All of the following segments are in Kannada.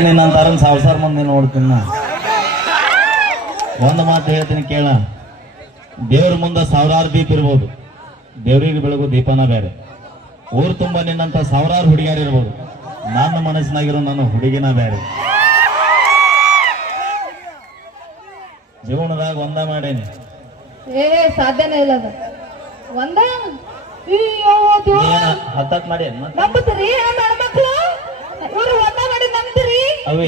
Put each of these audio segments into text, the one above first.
ನಿನ್ನಂತಾರ ಸಾವಿರ ಮಂದಿ ನೋಡ್ತೀನಿ ನಾ. ಒಂದು ಮಾತು ಹೇಳ್ತೀನಿ ಕೇಳ, ದೇವ್ರ ಮುಂದೆ ಸಾವಿರಾರು ದೀಪ ಇರ್ಬೋದು, ದೇವ್ರಿಗೆ ಬೆಳಗು ದೀಪನ ಬೇರೆ. ಊರು ತುಂಬ ನಿನ್ನಂತ ಸಾವಿರಾರು ಹುಡುಗಿಯರು ಇರ್ಬೋದು, ನನ್ನ ಮನಸ್ಸಿನಾಗಿರೋ ನನ್ನ ಹುಡುಗಿನ ಬೇರೆ. ಜೀವನದಾಗ ಒಂದ ಮಾಡೇನಿ, ಸಾಧ್ಯನೇ ಇಲ್ಲ ಅದು. ಒಂದ ಹತ್ತಾತ್ ಮಾಡಿ ನಂಬುತ್ತೀರಿ ಹೆಣ್ಮಕ್ಳು ಇವ್ರು ಒಂದ ಮಾಡಿ ನಂಬ್ತೀರಿ.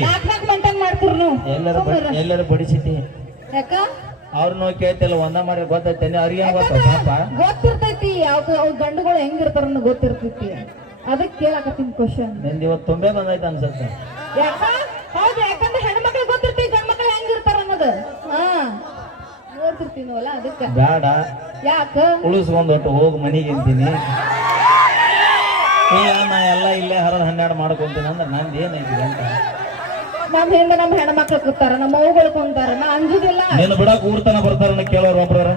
ನಾಲ್ಕು ಮಂಟನ್ ಮಾಡ್ತೀರಿ ನೀವು. ಎಲ್ಲರೂ ಬಡಿಸಿದ್ದಿ ಯಾಕ ಅವ್ರನ್ನ ಕೇಳ್ತಿಲ್ಲ, ಒಂದ ಮಾಡಿ ಗೊತ್ತೈತೇನೆ ಅವ್ರಿಗೆ ಗೊತ್ತಿರ್ತೈತಿ. ಯಾವ ಗಂಡುಗಳು ಹೆಂಗಿರ್ತಾರ ಗೊತ್ತಿರ್ತೈತಿ. ಅದಕ್ಕೆ ಕೇಳಕತ್ತೀನಿ ಕ್ವಶನ್. ನಿಂದ ಇವತ್ತು ತುಂಬೆ ಬಂದೈತೆ ಅನ್ಸತ್ತೆ. ಯಾಕ ಹೌದು, ಯಾಕಂದ್ರೆ ಹೆಣ್ಮಕ್ಳು ಗೊತ್ತಿರ್ತೈತಿ ಗಂಡ್ ಮಕ್ಳು ಹೆಂಗಿರ್ತಾರ ಅನ್ನೋದು. ನೋಡ್ತಿರ್ತೀನಲ್ಲ ಅದಕ್ಕೆ ಬೇಡ. ಯಾಕ ಉಳಿಸ್ಕೊಂಡ್ ಒಟ್ಟು ಹೋಗಿ ಮನೆಗೆ ಅಂತೀನಿ. ನಾ ಎಲ್ಲ ಇಲ್ಲೇ 12 ಮಾಡ್ಕೊಂತೀನಿ ಅಂದ್ರೆ ನಂದು ಏನೈತಿ ಅಂತ. ನಮ್ ಹಿಂದೆ ನಮ್ಮ ಹೆಣ್ಮಕ್ಳು ಕೂತಾರ, ನಮ್ಮ ಮಗುಗಳು ಕುಂತಾರ. ನಾ ಅಂಜುದಿಲ್ಲ. ನೀನು ಬಿಡಕ್ ಊರ್ತನ ಬರ್ತಾರ ಕೇಳೋರು ಒಬ್ರ.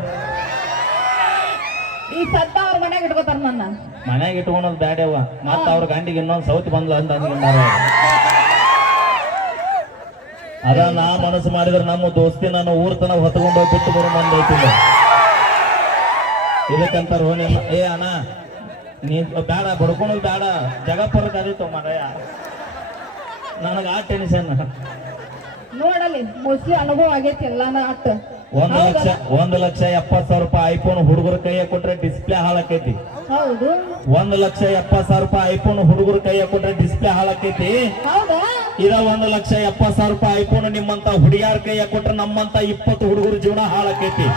ಈ ಸದ್ದ ಅವ್ರ ಮನ್ಯಾಗ ಇಟ್ಕೋತಾರ ನನ್ನ. ಮನ್ಯಾಗ ಇಟ್ಕೊಳೋದು ಬ್ಯಾಡ್ಯವ. ಮತ್ತ ಅವ್ರ ಗಂಡಿಗೆ ಇನ್ನೊಂದ್ ಸೌತ್ ಬಂದ್ಲ ಅಂತ ಅಂದ್ಕೊಂಡಾರ. ಅದ ನಾ ಮನಸ್ಸು ಮಾಡಿದ್ರೆ ನಮ್ಮ ದೋಸ್ತಿ ನಾನು ಊರ್ತನ ಹೊತ್ಕೊಂಡು ಹೋಗಿ ಬಿಟ್ಟು ಬರೋ ಬಂದೈತಿಲ್ಲ. ಇದಕ್ಕಂತಾರ ಏ ಅಣ್ಣ ನೀ ಬೇಡ ಬಡ್ಕೊಳೋದು ಬೇಡ, ಜಗಪ್ಪರಕ್ಕೆ ಅದೀತು ಮರಯ್ಯ. ನನಗ ಆ ಟೆನ್ಷನ್ ನೋಡಲಿ. ಮೋಸ್ಟ್ಲಿ ಅನುಭವ ಆಗೈತಿ ಎಲ್ಲಾನ. ಅಟ್ಟ 1,70,000 ರೂಪಾಯಿ ಐಫೋನ್ ಹುಡುಗರ ಕೈಯ ಕೊಟ್ರೆ ಡಿಸ್ಪ್ಲೇ ಹಾಳಾಕೈತಿ. ಹೌದು, 1,70,000 ರೂಪಾಯಿ ಐಫೋನ್ ಹುಡುಗರ ಕೈಯ ಕೊಟ್ರೆ ಡಿಸ್ಪ್ಲೇ ಹಾಳಾಕೈತಿ. ಹೌದಾ? ಇದ 1,70,000 ರೂಪಾಯಿ ಐಫೋನ್ ನಿಮ್ಮಂತ ಹುಡುಗಿಯಾರ ಕೈಯ ಕೊಟ್ರೆ ನಮ್ಮಂತ 20 ಹುಡುಗರ ಜೀವನ ಹಾಳಾಕೈತಿ.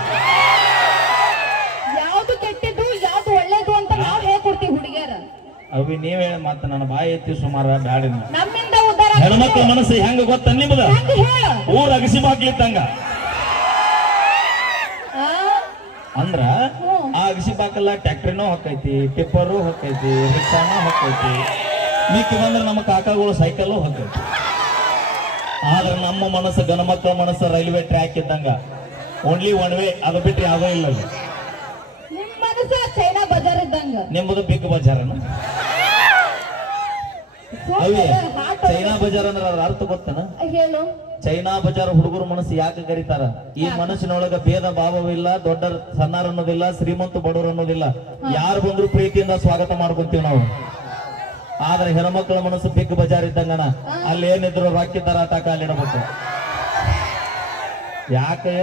ಯಾವ್ದು ಕೆಟ್ಟಿದ್ದು ಯಾವ್ದು ಒಳ್ಳೇದು ಅಂತ ನಾವ್ ಹೇಳ್ಕೊಡ್ತೀವಿ ಹುಡುಗಿಯರ. ಅವಿ ನೀವ್ ಹೇಳಿ ಮತ್ತ ನನ್ನ ಬಾಯಿ ಎತ್ತಿ ಸುಮಾರ ಬ್ಯಾಡ. ನಮ್ಮಿಂದ ಉದ್ದಾರ ಹೆಣ್ಮಕ್ಳ ಮನಸ್ಸು ಹೆಂಗ ಗೊತ್ತ ನಿಮ್ದ? ಊರ್ ಅಗಸಿ ಬಾಕ್ಲಿತ್ತಂಗ ಅಂದ್ರ ಆ ಅಗಸಿ ಬಾಕಲ್ಲ ಟ್ಯಾಕ್ಟ್ರಿನೂ ಹೊಕ್ಕೈತಿ, ಟಿಪ್ಪರು ಹೊಕ್ಕೈತಿ, ರಿಕ್ಷಾನೂ ಹೊಕ್ಕೈತಿ. ಮಿಕ್ಕಿ ಬಂದ್ರೆ ನಮ್ಮ ಕಾಕಾಗಳು ಸೈಕಲ್ಲು ಹೊಕ್ಕೈತಿ. ಆದ್ರೆ ನಮ್ಮ ಮನಸ್ಸು ಗಣಮಕ್ಕಳ ಮನಸ್ಸು ರೈಲ್ವೆ ಟ್ರ್ಯಾಕ್ ಇದ್ದಂಗ, ಓನ್ಲಿ ಒನ್ ವೇ. ಅದು ಬಿಟ್ಟು ಯಾವುದೋ ಇಲ್ಲ. ನಿಮ್ಮ ಮನಸ್ಸು ಚೈನಾ ಬಜಾರ್ ಇದ್ದಂಗ. ನಿಮ್ಮದು ಬಿಗ್ ಬಜಾರನ? ಅವೇ ಚೈನಾ ಬಜಾರ್ ಅಂದ್ರೆ ಅದ್ರ ಅರ್ಥ ಗೊತ್ತನ? ಹೇಳು. ಚೈನಾ ಬಜಾರ್ ಹುಡುಗರ ಮನಸ್ಸು ಯಾಕೆ ಕರೀತಾರ? ಈ ಮನಸ್ಸಿನೊಳಗ ಭೇದ ಭಾವವಿಲ್ಲ, ದೊಡ್ಡ ಸಣ್ಣರ್ ಅನ್ನೋದಿಲ್ಲ, ಶ್ರೀಮಂತ ಬಡವರು ಅನ್ನೋದಿಲ್ಲ. ಯಾರು ಬಂದ್ರು ಪ್ರೀತಿಯಿಂದ ಸ್ವಾಗತ ಮಾಡ್ಕೊಂತೀವಿ ನಾವು. ಆದ್ರೆ ಹೆಣ್ಮಕ್ಳ ಮನಸ್ಸು ಬಿಗ್ ಬಜಾರ್ ಇದ್ದಂಗನ, ಅಲ್ಲಿ ಏನಿದ್ರು ರಾಕಿದ್ದಾರ ತಾಕ ಅಲ್ಲಿ ಇಡಬೇಕು. ಯಾಕೆ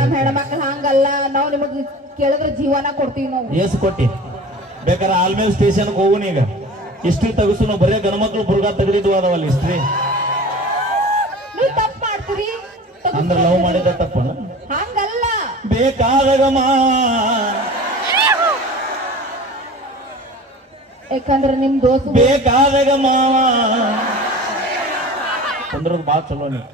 ನಮ್ಮ ಹೆಣ್ಮಕ್ಳು ಹಂಗಲ್ಲ. ನಾವು ನಿಮಗ್ ಕೇಳಿದ್ರೆ ಜೀವನ ಕೊಡ್ತೀವಿ ನಾವು. ಏಸು ಕೊಟ್ಟಿ ಬೇಕಾದ್ರೆ ಆಲ್ಮೇಲ್ ಸ್ಟೇಷನ್ಗೆ ಹೋಗುನ. ಈಗ ಹಿಸ್ಟ್ರಿ ತಗಸು. ನಾವು ಬರೀ ಗಣಮಕ್ಳು ಬುರ್ಗಾ ತೆಗೆದಿದ್ವು ಅದಾವಲ್ಲ ಹಿಸ್ಟ್ರಿ. ನೀವು ತಪ್ಪು ಮಾಡ್ತೀರಿ ಅಂದ್ರೆ ಲವ್ ಮಾಡಿದ ತಪ್ಪನ? ಹಂಗಲ್ಲ. ಬೇಕಾದಾಗ ಯಾಕಂದ್ರೆ ನಿಮ್ ದೋಸ್ತ ಬೇಕಾದಾಗ ಮಾವ ಅಂದ್ರದು ಬಾಳ ಚಲೋ. ನೀವು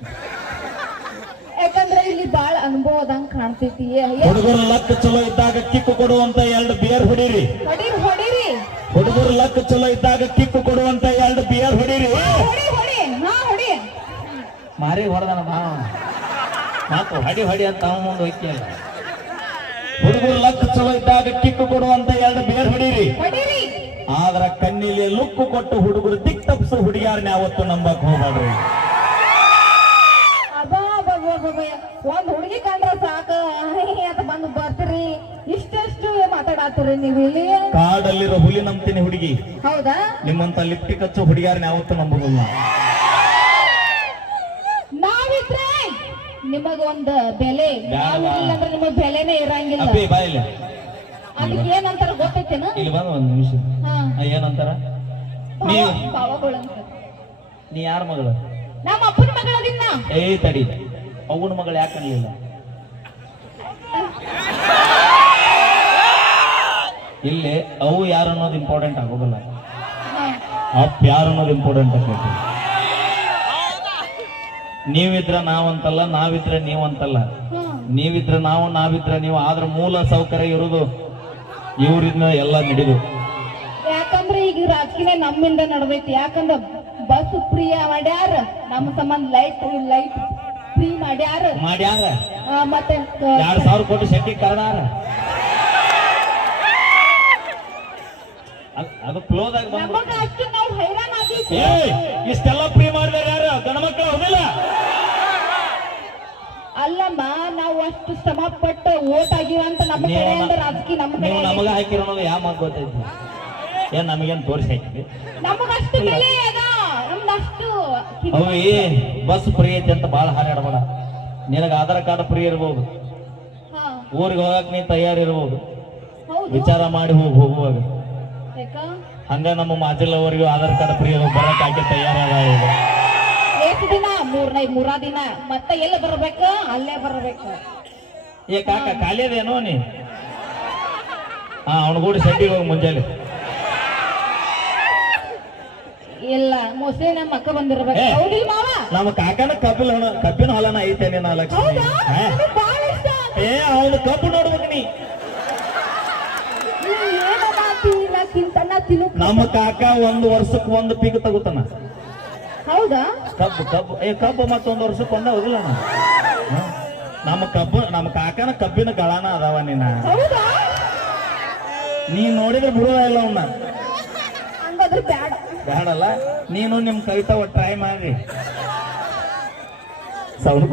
ಯಾಕಂದ್ರೆ ಇಲ್ಲಿ ಬಾಳ ಅನುಭವದಂಗ ಕಾಣ್ತೈತಿ. ಹುಡುಗರು ಲಕ್ ಚಲೋ ಇದ್ದಾಗ ಕಿಕ್ಕು ಕೊಡುವಂತ 2 ಬಿಯರ್ ಹೊಡೀರಿ. ಹೊಡೀರಿ. ಹುಡುಗರು ಲಕ್ ಚಲೋ ಇದ್ದಾಗ ಕಿಕ್ಕು ಕೊಡುವಂತ 2 ಬಿಯರ್ ಹೊಡೀರಿ. ಹೊಡಿ ಮಾರಿ ಹೊಡೆದನ ಮಾತು ಹೊಡಿ ಅಂತ ಅವ ಮುಂದೆ ಹೋಯ್ತಿಯಲ್ಲ. ಹುಡುಗರು ಲಕ್ ಚಲೋ ಇದ್ದಾಗ ಕಿಕ್ಕು ಕೊಡುವಂತ 2 ಬಿಯರ್ ಹೊಡೀರಿ. ಆದ್ರ ಕಣ್ಣಿಲಿ ಲುಕ್ಕು ಕೊಟ್ಟು ಹುಡುಗರು ದಿಕ್ ತಪ್ಪಿಸು ಹುಡುಗಿಯಾರನ್ನ ಯಾವತ್ತು ನಂಬಕ್ ಹೋಗ್ಬೇಡ್ರಿ. ಒಂದ್ ಹುಡುಗಿ ಕಂಡ್ರ ಸಾಕ ಅಂತ ಬಂದು ಬರ್ತೀರಿ. ಇಷ್ಟೆಷ್ಟು ಮಾತಾಡತ್ತೀರಿ ನೀವು ಇಲ್ಲಿ. ಕಾಡಲ್ಲಿರೋ ಹುಲಿ ನಂಬ್ತೀನಿ ಹುಡುಗಿ. ಹೌದಾ? ನಿಮ್ಮಂತ ಲಿಪ್ಟಿಕ್ ಹಚ್ಚೋ ಹುಡುಗಿಯಾರನ್ನ ಯಾವತ್ತು ನಂಬುದಿಲ್ಲ. ನಾವಿದ್ರೆ ನಿಮಗ ಒಂದು ಬೆಲೆ, ಅಂದ್ರೆ ನಿಮಗ್ ಬೆಲೆನೇ ಇರಂಗಿಲ್ಲ. ಅದಕ್ಕೆ ಏನಂತಾರ ಗೊತ್ತೈತೇನ? ಇಲ್ಲಿ ಬಂದ ಒಂದ್ ನಿಮಿಷ. ಏನಂತಾರ? ನೀ ಯಾರ ಮಗಳು? ನಮ್ಮ ಅಪ್ಪನ ಮಗಳದಿನ್ನ. ತಡಿ, ಅವನ ಮಗಳು ಯಾಕೆ ಅನ್ಲಿಲ್ಲ? ಇಲ್ಲಿ ಅವು ಯಾರು ಅನ್ನೋದು ಇಂಪಾರ್ಟೆಂಟ್ ಆಗೋದಿಲ್ಲ, ಅಪ್ಪ ಯಾರು ಅನ್ನೋದು ಇಂಪಾರ್ಟೆಂಟ್ ಆಗ್ತೈತಿ. ನೀವಿದ್ರ ನಾವಂತಲ್ಲ, ನಾವಿದ್ರೆ ನೀವಂತಲ್ಲ. ನೀವಿದ್ರೆ ನಾವು, ನಾವಿದ್ರೆ ನೀವು. ಆದ್ರೆ ಮೂಲ ಸೌಕರ್ಯ ಇರುವುದು ಇವ್ರಿಂದ ಎಲ್ಲ ನಡೆದು. ಯಾಕಂದ್ರೆ ಈಗ ರಾಜಕೀಯ ನಮ್ಮಿಂದ ನಡ್ದೈತಿ. ಯಾಕಂದ್ರೆ ಬಸ್ ಫ್ರೀ ಮಾಡ್ಯಾರ, ನಮ್ಮ ಸಂಬಂಧ ಲೈಟ್ ಫ್ರೀ ಮಾಡ್ಯಾರ. ಮತ್ತೆ 2,000 ಕೋಟಿ ಶೆಟ್ಟಿ ಕರ್ನಾರ. ಅದು ಕ್ಲೋದಾಗ ಬಂದ ನಮಗ ಅಷ್ಟು ನಾವು ಹೈರಾಣ ಆಗೈತಿ. ಇಷ್ಟೆಲ್ಲ ಫ್ರೀ ಮಾಡಿದಾರ ಯಾರು ಗಣಮಕ್ಳು ಹೌದಿಲ್ಲ? ಅಲ್ಲಮ್ಮ ನಾವು ಅಷ್ಟು ಶ್ರಮ ಪಟ್ಟು ಓಟ್ ಆಗಿವ ಅಂತ ನಮ್ಮ ಕಡೆಯಿಂದ ರಾಜಕೀಯ ನಮ್ಮ ಕಡೆ ನೀವು ನಮಗ ಹಾಕಿರೋದು ಯಾವ ಮಾತು ಗೊತ್ತೈತಿ? ಏನ್ ನಮಗೇನ್ ತೋರಿಸಿ ಹಾಕಿದ್ವಿ? ನಮಗಷ್ಟು ಬೆಲೆ ಅದ, ನಮ್ದಷ್ಟು ಅವಿ ಬಸ್ ಫ್ರೀ ಐತಿ ಅಂತ ಬಾಳ ಹಾರಾಡಬೇಡ. ನಿನಗ ಆಧಾರ್ ಕಾರ್ಡ್ ಫ್ರೀ ಇರ್ಬೋದು, ಹಾ ಊರಿಗೆ ಹೋಗಕ್ ನೀ ತಯಾರಿರ್ಬೋದು, ಹೌದು. ವಿಚಾರ ಮಾಡಿ ಹೋಗುವಾಗ. ಯಾಕ ಹಂಗ ನಮ್ಮ ಮಾಜಿಲ್ ಅವರಿಗೂ ಆಧಾರ್ ಕಾರ್ಡ್ ಫ್ರೀ ಬರಕ್ ಹಾಕಿ ತಯಾರಾದ ಈಗ. ಎಷ್ಟು ದಿನ? ಮೂರಾ ದಿನ. ಮತ್ತೆ ಎಲ್ಲ ಬರ್ಬೇಕ? ಅಲ್ಲೇ ಬರ್ಬೇಕು. ಏ ಕಾಕ ಖಾಲಿ ಅದೇನೋ ನೀ? ಹಾ ಅವನಗೂಡಿ ಸಡ್ಡಿಗೆ ಹೋಗಿ ಮುಂಜಾನೆ. ಇಲ್ಲ ಮೋಸ್ಟ್ಲಿ ನಮ್ಮ ಅಕ್ಕ ಬಂದಿರ್ಬೇಕು. ಹೌದಿಲ್ಲ ಮಾವ? ನಮ್ಮ ಕಾಕನ ಕಬ್ಬಿನ ಹೊಲನ ಐತೇನೆ ನಾ ಲಕ್ಷ್ಮಿ. ಹೌದಾ? ನನಗ್ ಬಾಳ ಇಷ್ಟ. ಅವನು ಕಬ್ಬು ನೋಡ್ಬೇಕು ನೀ. ನೀವ್ ಏನೋ ಮಾತಿ, ನಾ ತಿಂತನ ತಿನ್ನು. ನಮ್ಮ ಕಾಕ 1 ವರ್ಷಕ್ಕೆ 1 ಪೀಕ್ ತಗೋತಾನ. ಹೌದಾ? ಕಬ್ಬು ಮತ್ತೊಂದು ವರ್ಷಕ್ಕೆ ಒಂದ ಹೋಗಿಲ್ಲ ನಮ್ಮ ಕಾಕನ ಕಬ್ಬಿನ ಗಳಾನ ಅದಾವ ನೀನ. ಹೌದಾ? ನೀ ನೋಡಿದ್ರೆ ಬಿಡುವ ಇಲ್ಲ ಅವನ್ನ. ಹಂಗಾದ್ರೆ ಬ್ಯಾಡ. ಬೇಡಲ್ಲ, ನೀನು ನಿಮ್ ಕವಿತಾ ಟ್ರೈ ಮಾಡ್ರಿ. ಸೌಂಡ್